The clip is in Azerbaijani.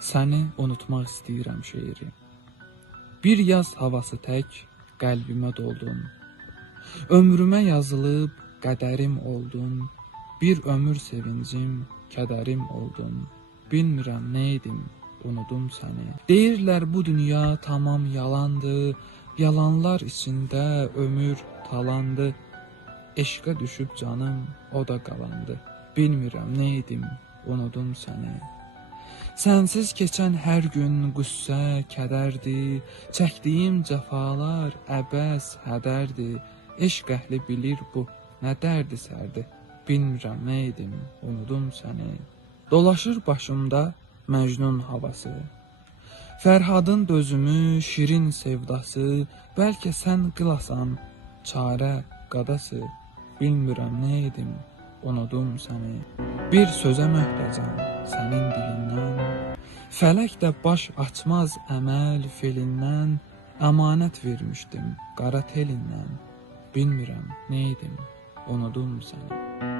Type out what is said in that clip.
Səni unutmaq istəyirəm şeiri. Bir yaz havası tək qəlbimə doldun. Ömrümə yazılıb qədərim oldun. Bir ömür sevincim, kədərim oldun. Bilmirəm nə edim, unudum səni. Deyirlər bu dünya tamam yalandı. Yalanlar içində ömür talandı. Eşqə düşüb canım, o da qalandı. Bilmirəm nə edim, unudum səni. Sənsiz keçən hər gün qüssə, kədərdir. Çəkdiyim cəfalar əbəs, hədərdir. Eşq əhli bilir bu nə dərdi sərdi. Bilmirəm nə edim, unudum səni. Dolaşır başımda Məcnun havası. Fərhadın dözümü, şirin sevdası. Bəlkə sən qılasan, çarə qadası. Bilmirəm nə edim, unudum səni. Bir sözə möhtəcəm sənin dilindən. Fələk də baş açmaz əməl felindən. Əmanət vermişdim qara telindən. Bilmirəm nə edim, unudum səni.